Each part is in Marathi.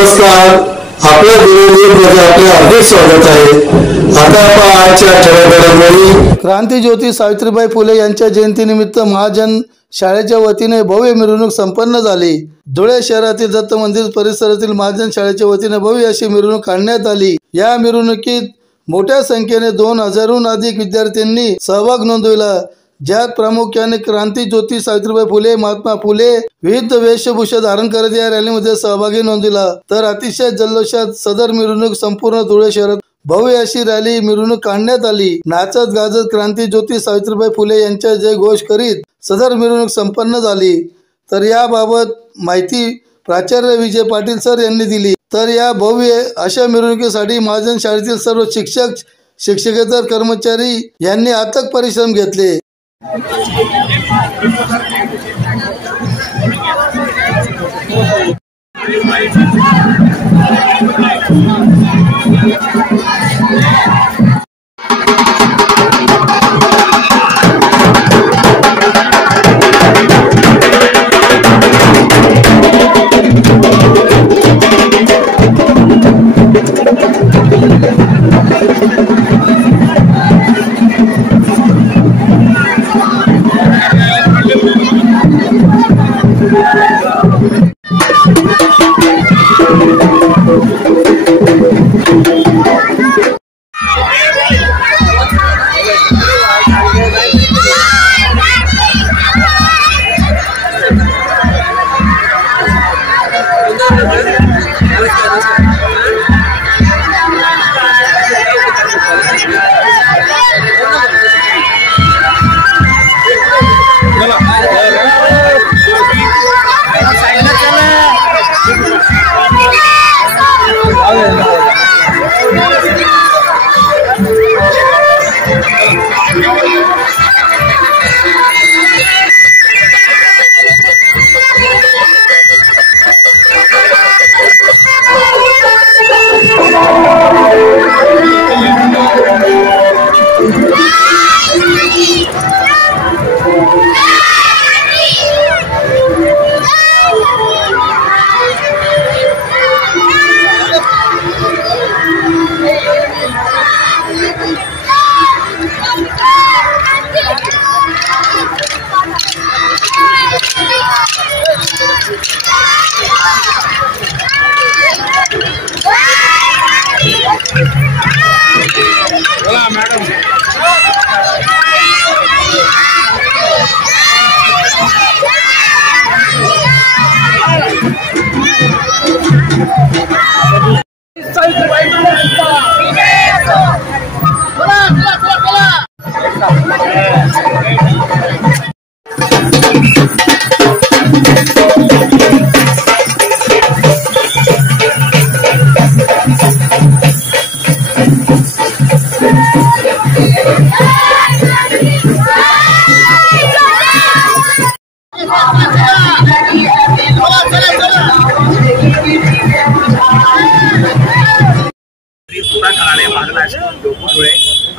नमस्कार, आपल्या मध्ये आपले हार्दिक स्वागत आहे। आता आपण आजच्या ठळक घडामोडी। क्रांतिज्योती सावित्रीबाई फुले यांच्या जयंतीनिमित्त महाजन शाळेच्या वतीने भव्य मिरवणूक संपन्न झाली। धुळे शहरातील दत्त मंदिर परिसरातील महाजन शाळेच्या वतीने भव्य अशी मिरवणूक काढण्यात आली। या मिरवणुकीत मोठ्या संख्येने 2000हून अधिक विद्यार्थ्यांनी सहभाग नोंदविला, ज्यात प्रामुख्याने क्रांतिज्योती सावित्रीबाई फुले, महात्मा फुले विविध वेशभूषा धारण करत या रॅलीमध्ये सहभागी नोंदविला। तर अतिशय जल्लोषात सदर मिरवणूक संपूर्ण धुळे शहरात भव्य अशी रॅली मिरवणूक काढण्यात आली। नाचत गाजत क्रांतिज्योती सावित्रीबाई फुले यांच्या जय घोष करीत सदर मिरवणूक संपन्न झाली। तर याबाबत माहिती प्राचार्य विजय पाटील सर यांनी दिली। तर या भव्य अशा मिरवणुकीसाठी महाजन शाळेतील सर्व शिक्षक, शिक्षकेतर कर्मचारी यांनी अथक परिश्रम घेतले।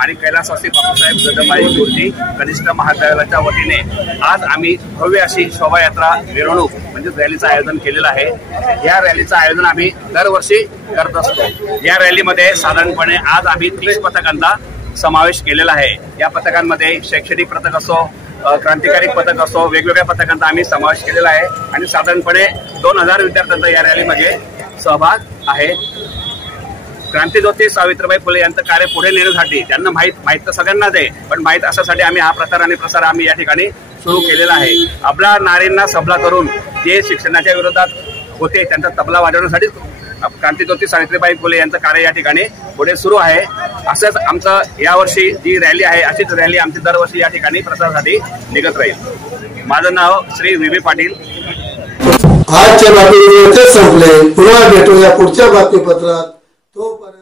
आणि कैलासवासी बापूसाहेब जगदंबाई गुरुजी कनिष्ठ महाविद्यालयाच्या वतीने आज आम्ही भव्य अशी शोभायात्रा मिरवणूक म्हणजे रॅलीचं आयोजन केलेलं आहे। या रॅलीचं आयोजन आम्ही दरवर्षी करत असतो। या रॅलीमध्ये साधारणपणे आज आम्ही 30 पथकांचा समावेश केलेला आहे। या पथकांमध्ये शैक्षणिक पथक असो, क्रांतिकारी पथक असो, वेगवेगळ्या पथकांचा आम्ही समावेश केलेला आहे आणि साधारणपणे 2000 विद्यार्थ्यांचा या रॅलीमध्ये सहभाग आहे। क्रांतिज्योती सावित्रीबाई फुले यांचं कार्य पुढे नेण्यासाठी त्यांना माहित तर सगळ्यांनाच आहे, पण माहित असण्यासाठी आम्ही हा प्रचार आणि प्रसार आम्ही या ठिकाणी सुरू केलेला आहे। आपला नारींना सबला करून जे शिक्षणाच्या विरोधात होते त्यांचा तबला वाजवण्यासाठी क्रांतिज्योती सावित्रीबाई फुले यांचं कार्य या ठिकाणी पुढे सुरू आहे। असंच आमचं यावर्षी जी रॅली आहे अशीच रॅली आमची दरवर्षी या ठिकाणी प्रसारासाठी निघत राहील। माझं नाव श्री विजय पाटील। आजच्या बातमीपत्र संपले, पुन्हा भेटूया पुढच्या बातमीपत्रात। तोपर्यंत